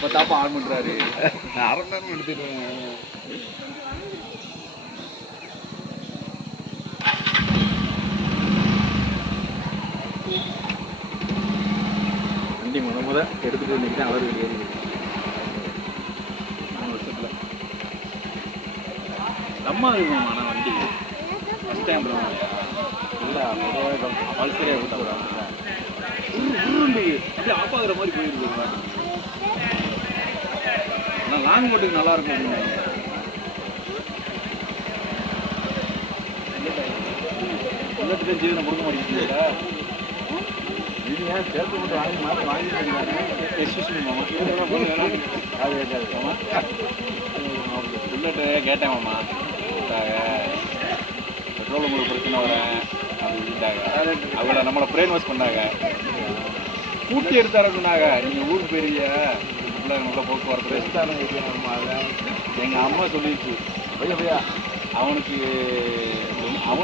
பார்த்தாப்ப on பண்ணுறாரு. அரை மணி நேரம் எடுத்துடுவேன். வண்டி முத எடுத்துகிட்டு வந்துட்டு அவர் ஏறி 3 வருஷத்தில் அம்மா இருக்குமா ஆனால் வண்டி ஃபஸ்ட் டைம் இல்லை பல்சரே அப்படியே ஆஃப் ஆகுற மாதிரி போயிருக்கு. ஆனால் லாங் போட்டுக்கு நல்லா இருக்கும் அப்படின்னு எல்லாத்துக்கும் ஜீவனை கொடுக்க மாட்டேங்குது. சேர்த்து மட்டும் வாங்கி மாற்றி வாங்கிட்டு எக்ஸ்கூஸ் மாமா அது கேட்காது மாமா. புல்லட்டு கேட்டேன் மாமா, பெட்ரோல் உங்களுக்கு பிரச்சனை வரேன் அப்படின்ட்டாங்க. அவளை நம்மளை பிரெயின் வாஷ் பண்ணாங்க. கூட்டி எடுத்தார சொன்னாங்க, நீங்கள் ஊருக்கு போயிருங்க நல்லா போக்குவரத்து எங்கள் அம்மா சொல்லிடுச்சு. பையா அவனுக்கு அவன்